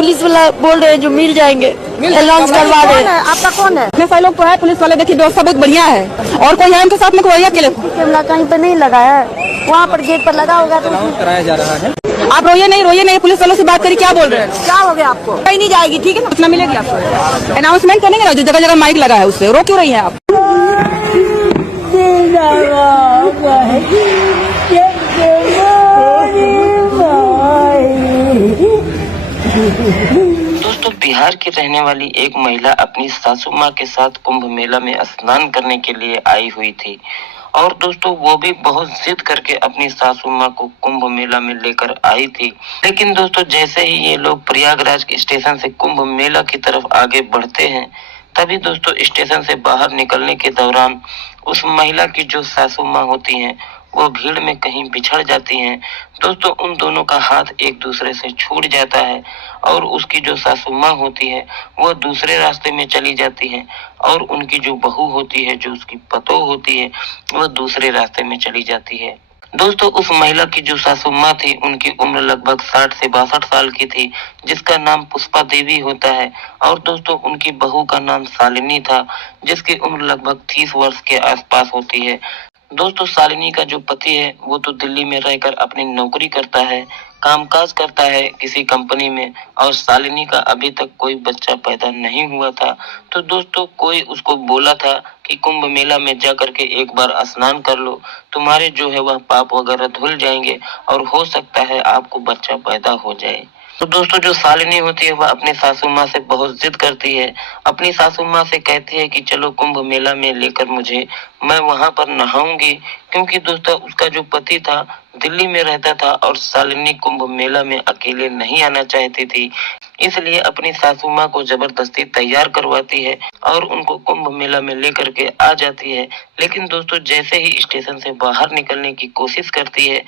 Police वाला बोल रहे हैं जो मिल जाएंगे, अनाउंस करवा रहे हैं। आपका कौन है? इतने सारे लोग तो है, पुलिस वाले देखिए व्यवस्था बहुत बढ़िया है। और कोई है उनके साथ में, कोई अकेले? कैमरा कहीं पर नहीं लगा है, वहाँ पर गेट पर लगा होगा तो कराया जा रहा है। आप रोइए नहीं, पुलिस वालों से बात करिए। क्या बोल रहे हैं? क्या हो गया आपको? कहीं नहीं जाएगी, ठीक है ना, उतना मिलेगी आपको। अनाउंसमेंट करेंगे ना, जो जगह जगह माइक लगा है उससे रो क्यों रही है आप? दोस्तों, बिहार की रहने वाली एक महिला अपनी सासू माँ के साथ कुंभ मेला में स्नान करने के लिए आई हुई थी और दोस्तों वो भी बहुत जिद करके अपनी सासू माँ को कुंभ मेला में लेकर आई थी। लेकिन दोस्तों जैसे ही ये लोग प्रयागराज के स्टेशन से कुंभ मेला की तरफ आगे बढ़ते हैं, तभी दोस्तों स्टेशन से बाहर निकलने के दौरान उस महिला की जो सासू माँ होती हैं वो भीड़ में कहीं बिछड़ जाती हैं। दोस्तों उन दोनों का हाथ एक दूसरे से छूट जाता है और उसकी जो सासू माँ होती है वो दूसरे रास्ते में चली जाती है और उनकी जो बहू होती है, जो उसकी पतोह होती है, वो दूसरे रास्ते में चली जाती है। दोस्तों उस महिला की जो सासू माँ थी उनकी उम्र लगभग 60 से 62 साल की थी, जिसका नाम पुष्पा देवी होता है। और दोस्तों उनकी बहू का नाम शालिनी था, जिसकी उम्र लगभग 30 वर्ष के आसपास होती है। दोस्तों शालिनी का जो पति है वो तो दिल्ली में रहकर अपनी नौकरी करता है, कामकाज करता है किसी कंपनी में, और शालिनी का अभी तक कोई बच्चा पैदा नहीं हुआ था। तो दोस्तों कोई उसको बोला था कि कुंभ मेला में जा करके एक बार स्नान कर लो, तुम्हारे जो है वह पाप वगैरह धुल जाएंगे और हो सकता है आपको बच्चा पैदा हो जाए। तो दोस्तों जो शालिनी होती है वह अपनी सासू माँ से बहुत जिद करती है, अपनी सासू माँ से कहती है कि चलो कुंभ मेला में लेकर मुझे, मैं वहां पर नहाऊंगी। क्योंकि दोस्तों उसका जो पति था दिल्ली में रहता था और शालिनी कुंभ मेला में अकेले नहीं आना चाहती थी, इसलिए अपनी सासू माँ को जबरदस्ती तैयार करवाती है और उनको कुंभ मेला में लेकर के आ जाती है। लेकिन दोस्तों जैसे ही स्टेशन से बाहर निकलने की कोशिश करती है,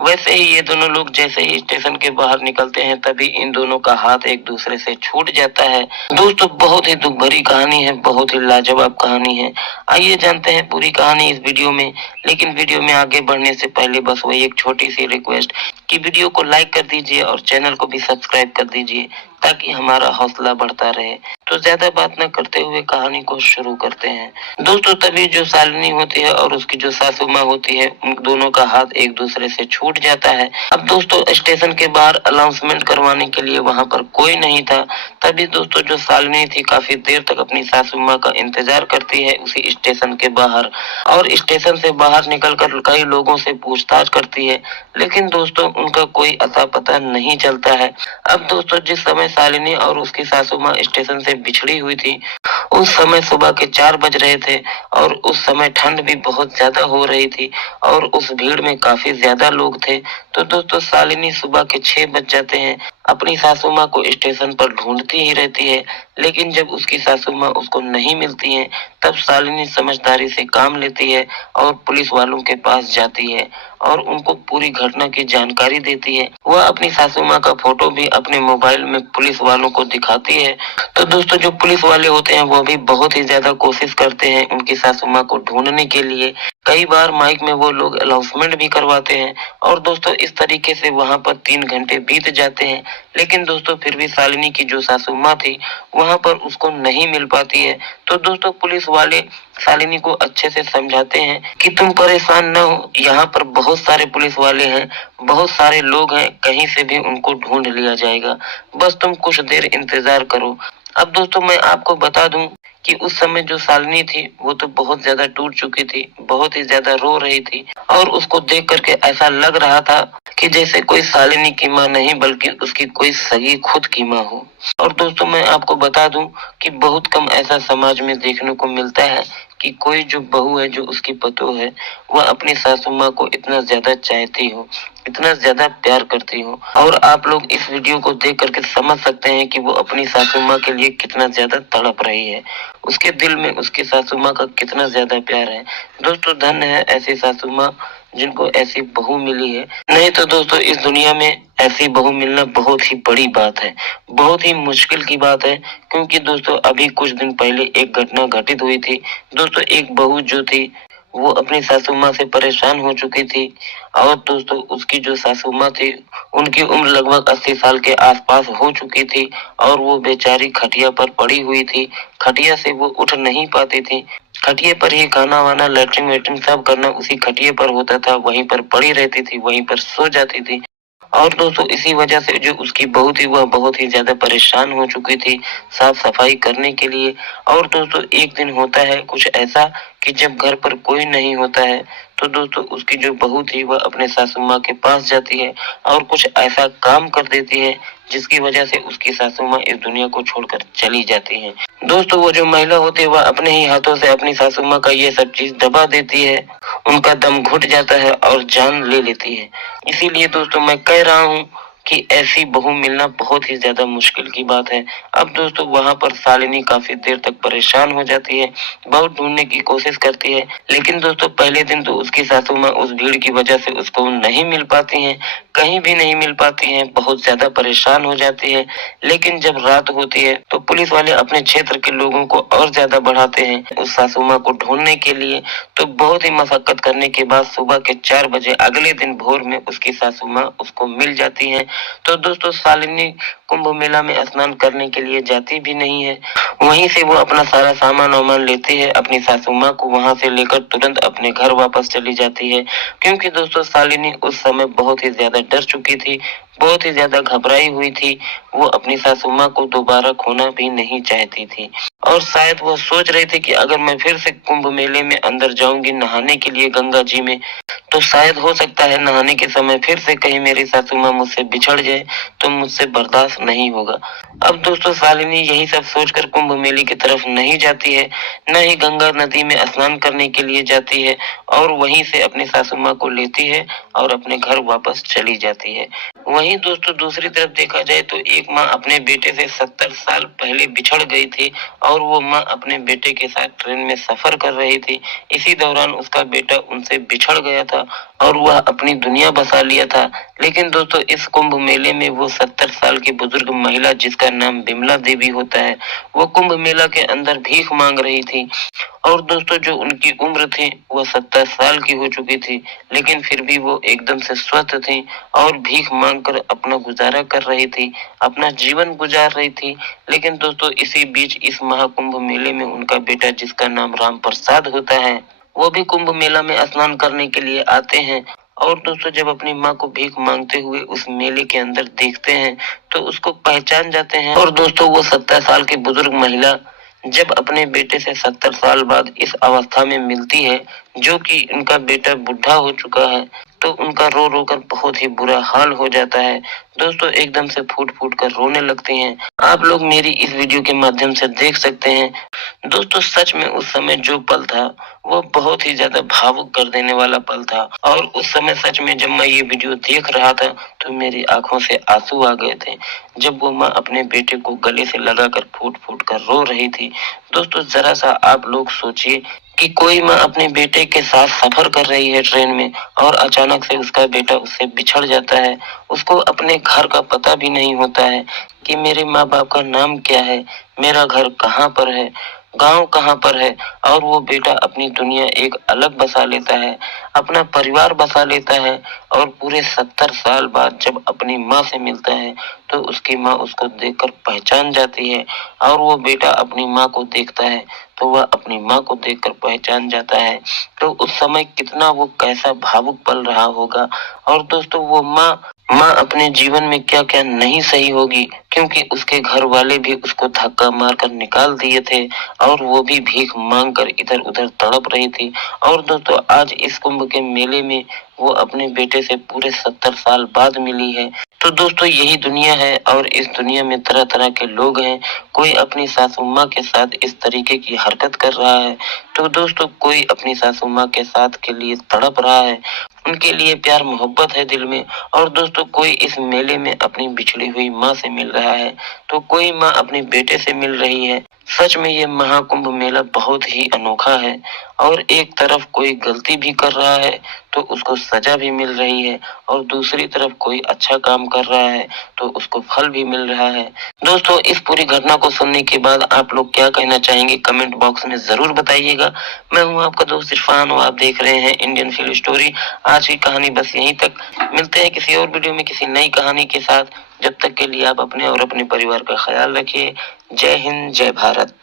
वैसे ही ये दोनों लोग जैसे ही स्टेशन के बाहर निकलते हैं तभी इन दोनों का हाथ एक दूसरे से छूट जाता है। दोस्तों बहुत ही दुख भरी कहानी है, बहुत ही लाजवाब कहानी है। आइए जानते हैं पूरी कहानी इस वीडियो में। लेकिन वीडियो में आगे बढ़ने से पहले बस वही एक छोटी सी रिक्वेस्ट कि वीडियो को लाइक कर दीजिए और चैनल को भी सब्सक्राइब कर दीजिए ताकि हमारा हौसला बढ़ता रहे। तो ज्यादा बात न करते हुए कहानी को शुरू करते हैं। दोस्तों तभी जो शालिनी होती है और उसकी जो सासू माँ होती है उन दोनों का हाथ एक दूसरे से छूट जाता है। अब दोस्तों स्टेशन के बाहर अनाउंसमेंट करवाने के लिए वहां पर कोई नहीं था। तभी दोस्तों जो शालिनी थी काफी देर तक अपनी सासू माँ का इंतजार करती है उसी स्टेशन के बाहर, और स्टेशन से बाहर निकलकर कई लोगों से पूछताछ करती है, लेकिन दोस्तों उनका कोई अता पता नहीं चलता है। अब दोस्तों जिस समय शालिनी और उसकी सासू माँ स्टेशन से बिछड़ी हुई थी उस समय सुबह के 4 बज रहे थे और उस समय ठंड भी बहुत ज्यादा हो रही थी और उस भीड़ में काफी ज्यादा लोग थे। तो दोस्तों शालिनी सुबह के 6 बज जाते हैं अपनी सासू माँ को स्टेशन पर ढूंढती ही रहती है, लेकिन जब उसकी सासू माँ उसको नहीं मिलती है तब शालिनी समझदारी से काम लेती है और पुलिस वालों के पास जाती है और उनको पूरी घटना की जानकारी देती है। वह अपनी सासू माँ का फोटो भी अपने मोबाइल में पुलिस वालों को दिखाती है। तो दोस्तों जो पुलिस वाले होते हैं वो भी बहुत ही ज्यादा कोशिश करते हैं उनकी सासू माँ को ढूंढने के लिए। कई बार माइक में वो लोग अनाउंसमेंट भी करवाते हैं और दोस्तों इस तरीके से वहां पर 3 घंटे बीत जाते हैं। लेकिन दोस्तों फिर भी शालिनी की जो सासू माँ थी वहां पर उसको नहीं मिल पाती है। तो दोस्तों पुलिस वाले शालिनी को अच्छे से समझाते हैं कि तुम परेशान न हो, यहाँ पर बहुत सारे पुलिस वाले हैं, बहुत सारे लोग हैं, कहीं से भी उनको ढूंढ लिया जाएगा, बस तुम कुछ देर इंतजार करो। अब दोस्तों मैं आपको बता दूं कि उस समय जो शालिनी थी वो तो बहुत ज्यादा टूट चुकी थी, बहुत ही ज्यादा रो रही थी और उसको देख करके ऐसा लग रहा था कि जैसे कोई शालिनी की माँ नहीं बल्कि उसकी कोई सगी खुद की माँ हो। और दोस्तों मैं आपको बता दूं कि बहुत कम ऐसा समाज में देखने को मिलता है कि कोई जो बहू है, जो उसकी पतोह है, वह अपनी सासू माँ को इतना ज्यादा चाहती हो, इतना ज्यादा प्यार करती हो। और आप लोग इस वीडियो को देख करके समझ सकते हैं कि वो अपनी सासू माँ के लिए कितना ज्यादा तड़प रही है, उसके दिल में उसकी सासू माँ का कितना ज्यादा प्यार है। दोस्तों धन्य है ऐसी सासू माँ जिनको ऐसी बहू मिली है, नहीं तो दोस्तों इस दुनिया में ऐसी बहू मिलना बहुत ही बड़ी बात है, बहुत ही मुश्किल की बात है। क्योंकि दोस्तों अभी कुछ दिन पहले एक घटना घटित हुई थी। दोस्तों एक बहू जो थी वो अपनी सासू माँ से परेशान हो चुकी थी। और दोस्तों उसकी जो सासू माँ थी उनकी उम्र लगभग 80 साल के आसपास हो चुकी थी और वो बेचारी खटिया पर पड़ी हुई थी। खटिया से वो उठ नहीं पाती थी। खटिया पर ही खाना वाना लैट्रिन वेट्रिन सब करना उसी खटिया पर होता था। वहीं पर पड़ी रहती थी, वहीं पर सो जाती थी। और दोस्तों इसी वजह से जो उसकी बहू थी वह बहुत ही ज्यादा परेशान हो चुकी थी साफ सफाई करने के लिए। और दोस्तों एक दिन होता है कुछ ऐसा कि जब घर पर कोई नहीं होता है तो दोस्तों उसकी जो बहू थी वह अपने सासू माँ के पास जाती है और कुछ ऐसा काम कर देती है जिसकी वजह से उसकी सासू माँ इस दुनिया को छोड़कर चली जाती है। दोस्तों वो जो महिला होती है वह अपने ही हाथों से अपनी सासू माँ का ये सब चीज दबा देती है, उनका दम घुट जाता है और जान ले लेती है। इसीलिए दोस्तों मैं कह रहा हूँ कि ऐसी बहू मिलना बहुत ही ज्यादा मुश्किल की बात है। अब दोस्तों वहां पर शालिनी काफी देर तक परेशान हो जाती है, बहुत ढूंढने की कोशिश करती है, लेकिन दोस्तों पहले दिन तो उसकी सासू माँ उस भीड़ की वजह से उसको नहीं मिल पाती हैं, कहीं भी नहीं मिल पाती हैं, बहुत ज्यादा परेशान हो जाती है। लेकिन जब रात होती है तो पुलिस वाले अपने क्षेत्र के लोगों को और ज्यादा बढ़ाते हैं उस सासू माँ को ढूंढने के लिए। तो बहुत ही मशक्कत करने के बाद सुबह के 4 बजे अगले दिन भोर में उसकी सासू माँ उसको मिल जाती है। तो दोस्तों शालिनी कुंभ मेला में स्नान करने के लिए जाती भी नहीं है, वहीं से वो अपना सारा सामान वामान लेती है, अपनी सासू माँ को वहां से लेकर तुरंत अपने घर वापस चली जाती है। क्योंकि दोस्तों शालिनी उस समय बहुत ही ज्यादा डर चुकी थी, बहुत ही ज्यादा घबराई हुई थी। वो अपनी सासू माँ को दोबारा खोना भी नहीं चाहती थी और शायद वो सोच रही थी कि अगर मैं फिर से कुंभ मेले में अंदर जाऊंगी नहाने के लिए गंगा जी में तो शायद हो सकता है नहाने के समय फिर से कहीं मेरी सासू माँ मुझसे बिछड़ जाए तो मुझसे बर्दाश्त नहीं होगा। अब दोस्तों शालिनी यही सब सोचकर कुंभ मेले की तरफ नहीं जाती है, न ही गंगा नदी में स्नान करने के लिए जाती है और वहीं से अपनी सासू माँ को लेती है और अपने घर वापस चली जाती है। वहीं दोस्तों दूसरी तरफ देखा जाए तो एक माँ अपने बेटे से 70 साल पहले बिछड़ गई थी और वो माँ अपने बेटे के साथ ट्रेन में सफर कर रही थी। इसी दौरान उसका बेटा उनसे बिछड़ गया था और वह अपनी दुनिया बसा लिया था। लेकिन दोस्तों इस कुंभ मेले में वो 70 साल की बुजुर्ग महिला जिसका नाम बिमला देवी होता है वो कुंभ मेला के अंदर भीख मांग रही थी। और दोस्तों जो उनकी उम्र थी वह 70 साल की हो चुकी थी, लेकिन फिर भी वो एकदम से स्वस्थ थी और भीख मांगकर अपना गुजारा कर रही थी, अपना जीवन गुजार रही थी। लेकिन दोस्तों इसी बीच इस महाकुंभ मेले में उनका बेटा जिसका नाम राम प्रसाद होता है वो भी कुंभ मेला में स्नान करने के लिए आते हैं। और दोस्तों जब अपनी माँ को भीख मांगते हुए उस मेले के अंदर देखते हैं तो उसको पहचान जाते हैं। और दोस्तों वो 70 साल की बुजुर्ग महिला जब अपने बेटे से 70 साल बाद इस अवस्था में मिलती है जो कि उनका बेटा बुढ़ा हो चुका है तो उनका रो रो कर बहुत ही बुरा हाल हो जाता है। दोस्तों एकदम से फूट फूट कर रोने लगती हैं। आप लोग मेरी इस वीडियो के माध्यम से देख सकते हैं। दोस्तों सच में उस समय जो पल था वो बहुत ही ज्यादा भावुक कर देने वाला पल था और उस समय सच में जब मैं ये वीडियो देख रहा था तो मेरी आंखों से आंसू आ गए थे जब वो माँ अपने बेटे को गले से लगाकर फूट फूट कर रो रही थी। दोस्तों जरा सा आप लोग सोचिए कि कोई माँ अपने बेटे के साथ सफर कर रही है ट्रेन में और अचानक से उसका बेटा उससे बिछड़ जाता है, उसको अपने घर का पता भी नहीं होता है कि मेरे माँ बाप का नाम क्या है, मेरा घर कहाँ पर है, गांव कहाँ पर है। और वो बेटा अपनी दुनिया एक अलग बसा लेता है, अपना परिवार बसा लेता है और पूरे 70 साल बाद जब अपनी माँ से मिलता है तो उसकी माँ उसको देखकर पहचान जाती है और वो बेटा अपनी माँ को देखता है तो वह अपनी माँ को देखकर पहचान जाता है। तो उस समय कितना वो कैसा भावुक पल रहा होगा। और दोस्तों वो माँ अपने जीवन में क्या क्या नहीं सही होगी क्योंकि उसके घर वाले भी उसको धक्का मारकर निकाल दिए थे और वो भी भीख मांगकर इधर उधर तड़प रही थी। और दोस्तों आज इस कुंभ के मेले में वो अपने बेटे से पूरे 70 साल बाद मिली है। तो दोस्तों यही दुनिया है और इस दुनिया में तरह तरह के लोग हैं। कोई अपनी सासू माँ के साथ इस तरीके की हरकत कर रहा है तो दोस्तों कोई अपनी सासू माँ के साथ के लिए तड़प रहा है, उनके लिए प्यार मोहब्बत है दिल में। और दोस्तों कोई इस मेले में अपनी बिछड़ी हुई माँ से मिल रहा है तो कोई माँ अपने बेटे से मिल रही है। सच में ये महाकुंभ मेला बहुत ही अनोखा है और एक तरफ कोई गलती भी कर रहा है तो उसको सजा भी मिल रही है और दूसरी तरफ कोई अच्छा काम कर रहा है तो उसको फल भी मिल रहा है। दोस्तों, इस पूरी घटना को सुनने के बाद आप लोग क्या कहना चाहेंगे कमेंट बॉक्स में जरूर बताइएगा। मैं हूं आपका दोस्त इरफान और आप देख रहे हैं इंडियन फिल्म स्टोरी। आज की कहानी बस यहीं तक। मिलते हैं किसी और वीडियो में किसी नई कहानी के साथ। जब तक के लिए आप अपने और अपने परिवार का ख्याल रखिए। जय हिंद, जय भारत।